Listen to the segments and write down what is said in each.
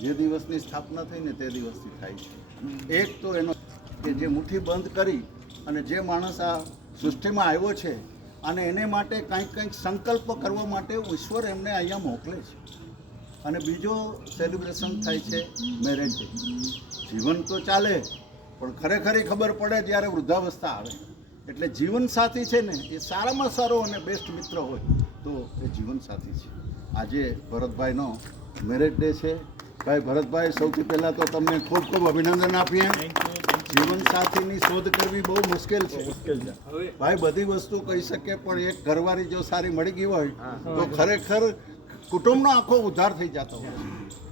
જે દિવસની સ્થાપના થઈ ને તે દિવસથી થાય છે. એક તો એનો કે જે મુઠ્ઠી બંધ કરી અને જે માણસ આ સૃષ્ટિમાં આવ્યો છે અને એને માટે કંઈક સંકલ્પ કરવા માટે ઈશ્વર એમને અહીંયા મોકલે છે. અને બીજો સેલિબ્રેશન થાય છે મેરેજ ડે. જીવન તો ચાલે પણ ખરેખરી ખબર પડે જ્યારે વૃદ્ધાવસ્થા આવે. એટલે જીવનસાથી છે ને એ સારામાં સારો અને બેસ્ટ મિત્ર હોય તો એ જીવનસાથી છે. આજે ભરતભાઈનો મેરેજ ડે છે. ભાઈ ભરતભાઈ, સૌથી પહેલાં તો તમને ખૂબ ખૂબ અભિનંદન આપીએ. જીવનસાથીની શોધ કરવી બહુ મુશ્કેલ છે ભાઈ. બધી વસ્તુ કહી શકે પણ એક ઘરવાળી જો સારી મળી ગઈ હોય તો ખરેખર કુટુંબનો આખો ઉદ્ધાર થઈ જતો હોય.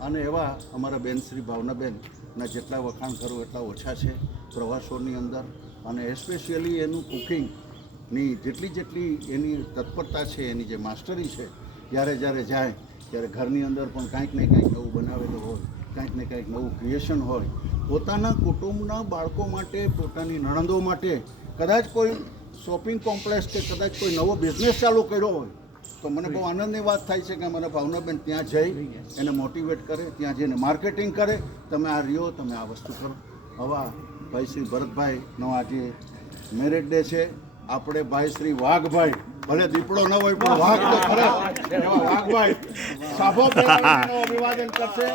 અને એવા અમારા બેન શ્રી ભાવનાબેનના જેટલા વખાણ કરું એટલા ઓછા છે પ્રવાસોની અંદર. અને એસ્પેશિયલી એનું કુકિંગની જેટલી એની તત્પરતા છે, એની જે માસ્ટરી છે, જ્યારે જાય ત્યારે ઘરની અંદર પણ કંઈક ને કંઈક નવું બનાવેલું હોય, કંઈક ને કંઈક નવું ક્રિએશન હોય. પોતાના કુટુંબના બાળકો માટે, પોતાની નણંદો માટે કદાચ કોઈ શોપિંગ કોમ્પ્લેક્સ કે કદાચ કોઈ નવો બિઝનેસ ચાલુ કર્યો હોય તો મને બહુ આનંદની વાત થાય છે કે અમારા ભાવનાબેન ત્યાં જઈ એને મોટિવેટ કરે, ત્યાં જઈને માર્કેટિંગ કરે, તમે આ રહ્યો, તમે આ વસ્તુ કરો. આવા ભાઈ શ્રી ભરતભાઈનો આજે મેરેજ ડે છે. આપણે ભાઈ શ્રી વાઘભાઈ, ભલે દીપડો ન હોય પણ વાઘ તો ખરા, એવા વાઘભાઈ સાફો પહેરાવીને અભિવાદન કરશે.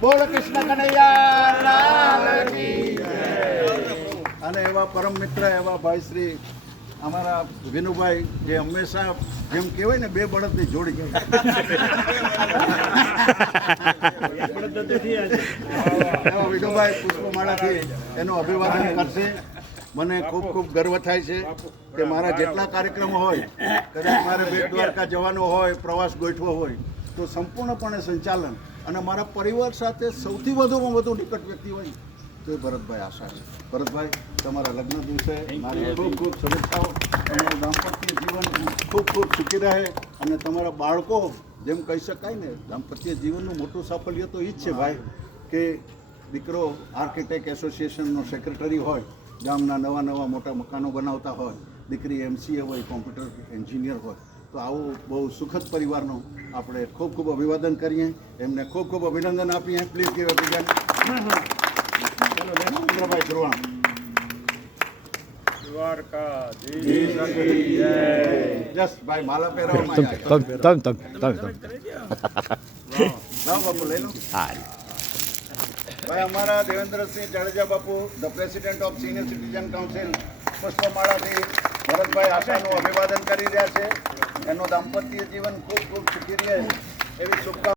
બોલ કૃષ્ણ કનૈયા લાલ કી જય. અને એવા પરમ મિત્ર એવા ભાઈ શ્રી અમારા વિનુભાઈ, જે હંમેશા જેમ કહેવાય ને બે બળદની જોડી, એવા વિનુભાઈ પુષ્પમાળાથી એનું અભિવાદન કરશે. મને ખૂબ ખૂબ ગર્વ થાય છે કે મારા જેટલા કાર્યક્રમો હોય, કદાચ મારે બેટ દ્વારકા જવાનો હોય, પ્રવાસ ગોઠવો હોય તો સંપૂર્ણપણે સંચાલન અને મારા પરિવાર સાથે સૌથી વધુમાં વધુ નિકટ વ્યક્તિ હોય તો એ ભરતભાઈ આશા છે. ભરતભાઈ, તમારા લગ્ન દિવસે મારી ખૂબ ખૂબ શુભેચ્છાઓ. તમારું દાંપત્ય જીવન ખૂબ ખૂબ સુખી રહે અને તમારા બાળકો, જેમ કહી શકાય ને, દાંપત્ય જીવનનું મોટું સાફલ્ય તો એ જ છે ભાઈ કે દીકરો આર્કિટેક્ટ એસોસિએશનનો સેક્રેટરી હોય, ગામના નવા મોટા મકાનો બનાવતા હોય, દીકરી MCA હોય, કોમ્પ્યુટર એન્જિનિયર હોય. તો આવું બહુ સુખદ પરિવારનો આપણે ખૂબ ખૂબ અભિવાદન કરીએ, એમને ખૂબ ખૂબ અભિનંદન આપીએ. પ્લીઝ ગીવ અભિનંદન. ચલો લેન્દ્રભાઈ ધ્રુવાણ. જસ ભાઈ માલા પહેરાવો. બાપુ લઈ લો. ભાઈ અમારા Devendrasinh Jadeja Bapu, the president of senior citizen council, પુષ્પમાળાથી ભરતભાઈ આશાનું અભિવાદન કરી રહ્યા છે. એનું દાંપત્ય જીવન ખૂબ ખૂબ સુખી રહે એવી શુભકામના.